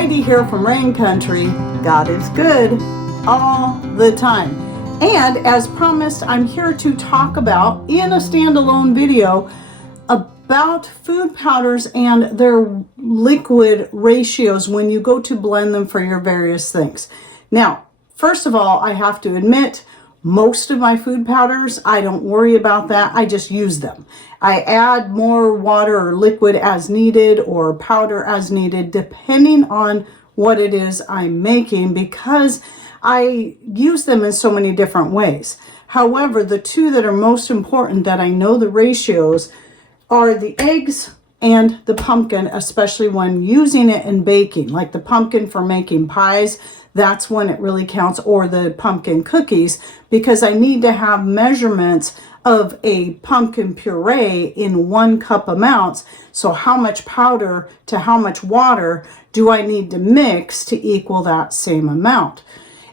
Heidi here from Rain Country. God is good all the time. And as promised, I'm here to talk about, in a standalone video, about food powders and their liquid ratios when you go to blend them for your various things. Now, first of all, I have to admit, most of my food powders, I don't worry about that. I just use them. I add more water or liquid as needed or powder as needed, depending on what it is I'm making, because I use them in so many different ways. However, the two that are most important that I know the ratios are the eggs and the pumpkin, especially when using it in baking, like the pumpkin for making pies. That's when it really counts, or the pumpkin cookies, because I need to have measurements of a pumpkin puree in 1 cup amounts. So how much powder to how much water do I need to mix to equal that same amount?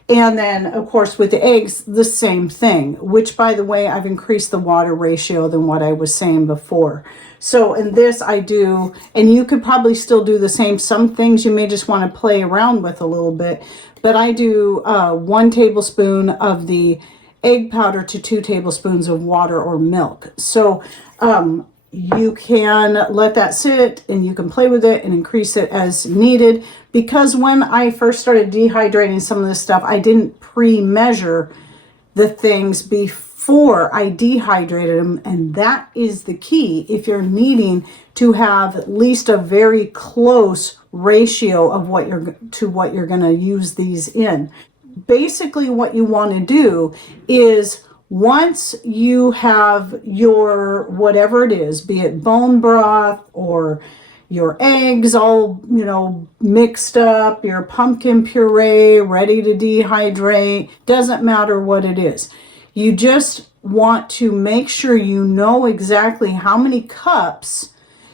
And then, of course, with the eggs, the same thing, which, by the way, I've increased the water ratio than what I was saying before. So in this I do, and you could probably still do the same. Some things you may just want to play around with a little bit, but I do 1 tablespoon of the egg powder to 2 tablespoons of water or milk. So you can let that sit and you can play with it and increase it as needed, because when I first started dehydrating some of this stuff, I didn't pre-measure the things before I dehydrated them, and that is the key if you're needing to have at least a very close ratio of what you're going to use these in. Basically what you want to do is, once you have your whatever it is, be it bone broth or your eggs all, mixed up, your pumpkin puree ready to dehydrate, doesn't matter what it is. You just want to make sure you know exactly how many cups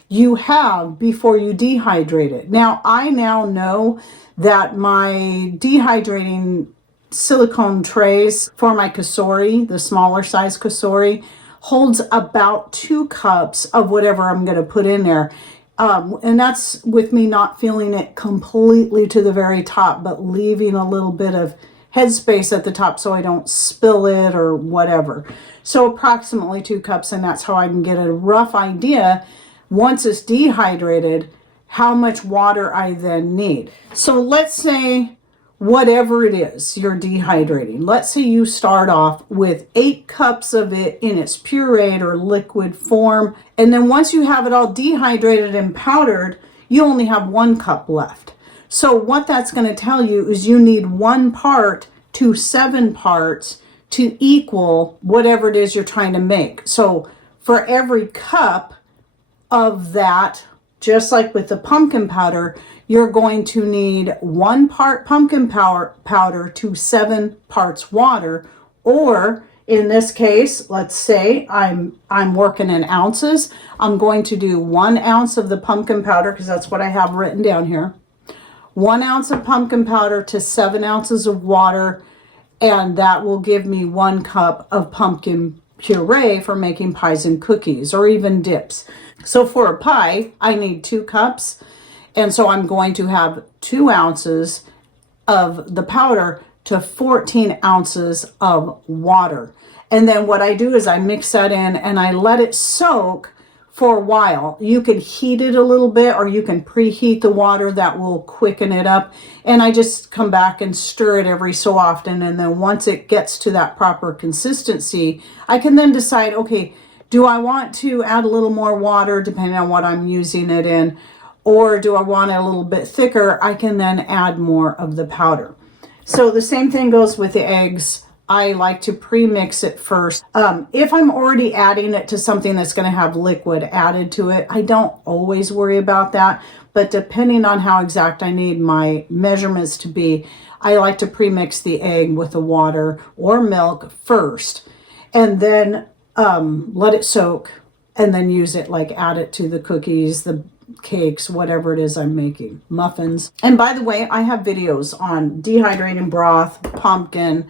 you have before you dehydrate it. Now, I now know that my dehydrating silicone trays for my kasori, the smaller size kasori, holds about 2 cups of whatever I'm going to put in there. And that's with me not filling it completely to the very top, but leaving a little bit of headspace at the top so I don't spill it or whatever. So approximately 2 cups, and that's how I can get a rough idea, once it's dehydrated, how much water I then need. So let's say whatever it is you're dehydrating. Let's say you start off with 8 cups of it in its pureed or liquid form. And then once you have it all dehydrated and powdered, you only have 1 cup left. So what that's going to tell you is you need 1 part to 7 parts to equal whatever it is you're trying to make. So for every cup of that, just like with the pumpkin powder, you're going to need 1 part pumpkin powder to 7 parts water. Or in this case, let's say I'm working in ounces. I'm going to do 1 ounce of the pumpkin powder, because that's what I have written down here. 1 ounce of pumpkin powder to 7 ounces of water, and that will give me 1 cup of pumpkin puree for making pies and cookies, or even dips. So for a pie, I need 2 cups. And so I'm going to have 2 ounces of the powder to 14 ounces of water. And then what I do is I mix that in and I let it soak for a while. You can heat it a little bit, or you can preheat the water. That will quicken it up. And I just come back and stir it every so often. And then once it gets to that proper consistency, I can then decide, okay, do I want to add a little more water depending on what I'm using it in? Or do I want it a little bit thicker? I can then add more of the powder. So the same thing goes with the eggs. I like to pre-mix it first. If I'm already adding it to something that's going to have liquid added to it, I don't always worry about that. But depending on how exact I need my measurements to be, I like to pre-mix the egg with the water or milk first, and then let it soak, and then use it, like add it to the cookies, the cakes, whatever it is I'm making, muffins. And by the way, I have videos on dehydrating broth, pumpkin,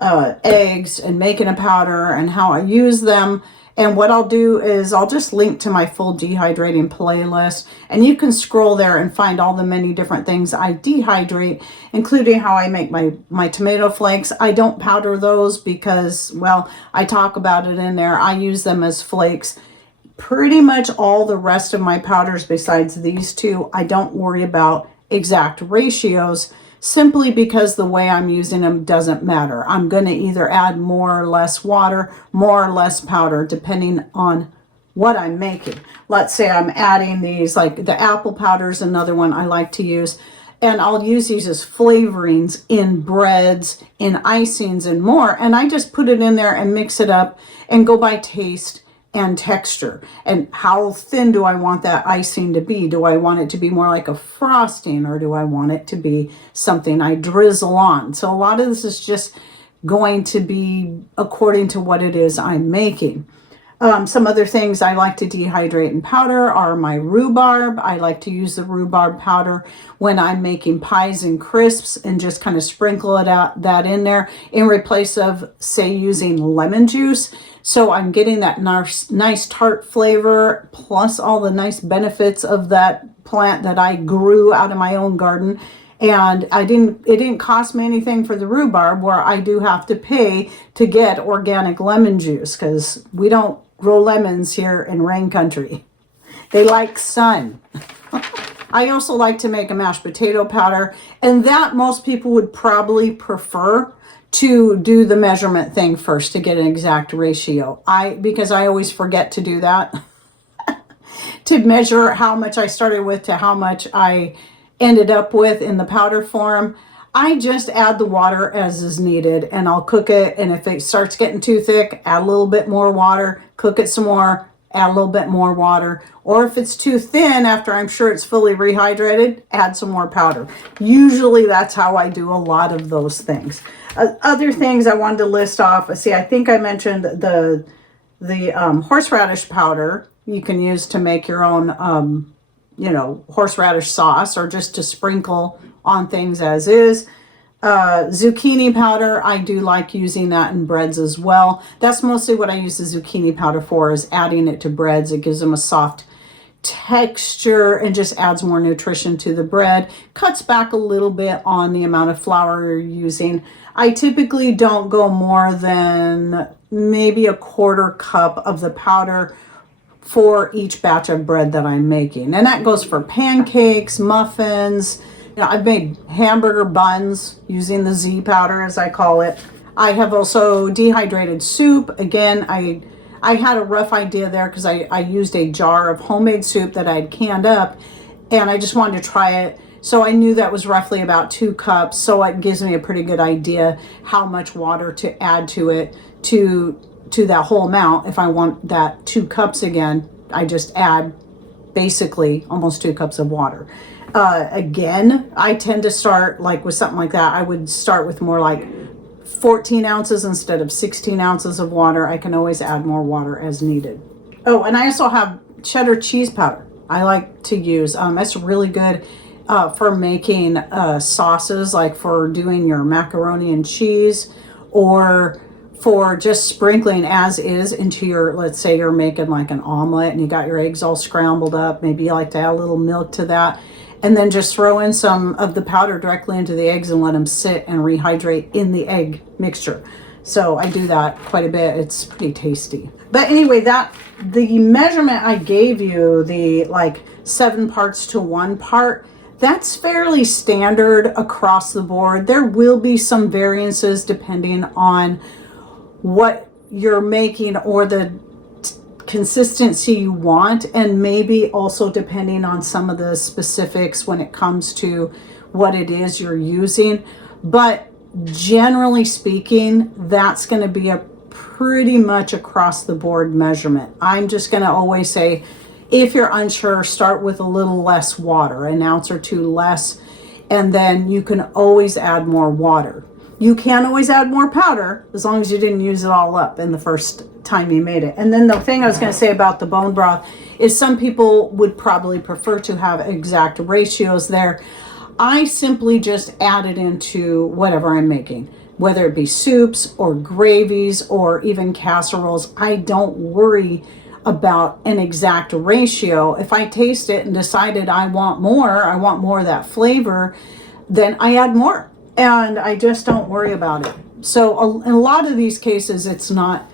eggs, and making a powder and how I use them. And what I'll do is I'll just link to my full dehydrating playlist, and you can scroll there and find all the many different things I dehydrate, including how I make my tomato flakes. I don't powder those because, well, I talk about it in there. I use them as flakes. Pretty much all the rest of my powders besides these two, I don't worry about exact ratios, simply because the way I'm using them doesn't matter. I'm going to either add more or less water, more or less powder, depending on what I'm making. Let's say I'm adding these, like the apple powder is another one I like to use. And I'll use these as flavorings in breads, in icings, and more. And I just put it in there and mix it up and go by taste and texture. And how thin do I want that icing to be? Do I want it to be more like a frosting, or do I want it to be something I drizzle on? So a lot of this is just going to be according to what it is I'm making. Some other things I like to dehydrate and powder are my rhubarb. I like to use the rhubarb powder when I'm making pies and crisps and just kind of sprinkle that in there in replace of, say, using lemon juice. So I'm getting that nice tart flavor plus all the nice benefits of that plant that I grew out of my own garden. And it didn't cost me anything for the rhubarb, where I do have to pay to get organic lemon juice, because we don't grow lemons here in rain country. They like sun. I also like to make a mashed potato powder, and that most people would probably prefer to do the measurement thing first to get an exact ratio. Because I always forget to do that, to measure how much I started with to how much I ended up with in the powder form. I just add the water as is needed, and I'll cook it. And if it starts getting too thick, add a little bit more water, cook it some more, add a little bit more water. Or if it's too thin after I'm sure it's fully rehydrated, add some more powder. Usually that's how I do a lot of those things. Other things I wanted to list off. See, I think I mentioned the horseradish powder you can use to make your own horseradish sauce, or just to sprinkle on things as is. Zucchini powder, I do like using that in breads as well. That's mostly what I use the zucchini powder for, is adding it to breads. It gives them a soft texture and just adds more nutrition to the bread. Cuts back a little bit on the amount of flour you're using. I typically don't go more than maybe a quarter cup of the powder for each batch of bread that I'm making. And that goes for pancakes, muffins. I've made hamburger buns using the Z powder, as I call it. I have also dehydrated soup. Again, I had a rough idea there because I used a jar of homemade soup that I'd canned up, and I just wanted to try it. So I knew that was roughly about 2 cups. So it gives me a pretty good idea how much water to add to it to that whole amount. If I want that 2 cups again, I just add basically almost 2 cups of water. Again, I tend to start like with something like that. I would start with more like 14 ounces instead of 16 ounces of water. I can always add more water as needed. Oh, and I also have cheddar cheese powder I like to use. It's really good for making sauces, like for doing your macaroni and cheese, or for just sprinkling as is into your, let's say you're making like an omelet and you got your eggs all scrambled up. Maybe you like to add a little milk to that, and then just throw in some of the powder directly into the eggs and let them sit and rehydrate in the egg mixture. So I do that quite a bit. It's pretty tasty. But anyway, the measurement I gave you, the like 7 parts to 1 part, that's fairly standard across the board. There will be some variances depending on what you're making or the consistency you want, and maybe also depending on some of the specifics when it comes to what it is you're using. But generally speaking, that's going to be a pretty much across the board measurement. I'm just going to always say, if you're unsure, start with a little less water, an ounce or 2 less, and then you can always add more water. You can always add more powder as long as you didn't use it all up in the first time you made it. And then the thing I was going to say about the bone broth is some people would probably prefer to have exact ratios there. I simply just add it into whatever I'm making. whether it be soups or gravies or even casseroles. I don't worry about an exact ratio. If I taste it and decided I want more of that flavor, then I add more, and I just don't worry about it. So in a lot of these cases, it's not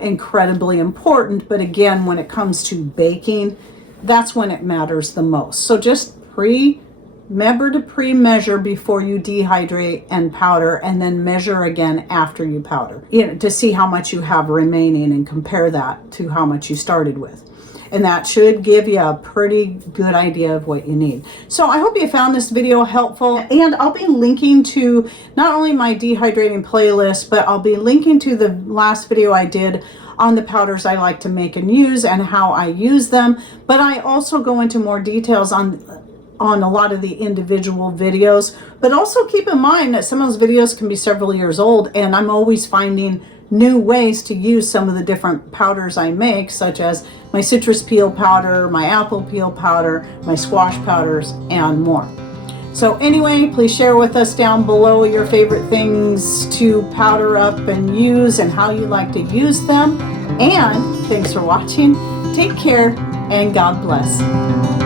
incredibly important, but again, when it comes to baking, that's when it matters the most. So just remember to pre-measure before you dehydrate and powder, and then measure again after you powder, to see how much you have remaining and compare that to how much you started with. And that should give you a pretty good idea of what you need. So I hope you found this video helpful, and I'll be linking to not only my dehydrating playlist, but I'll be linking to the last video I did on the powders I like to make and use and how I use them. But I also go into more details on a lot of the individual videos. But also keep in mind that some of those videos can be several years old, and I'm always finding new ways to use some of the different powders I make, such as my citrus peel powder, my apple peel powder, my squash powders, and more. So anyway, please share with us down below your favorite things to powder up and use and how you like to use them. And thanks for watching. Take care and God bless.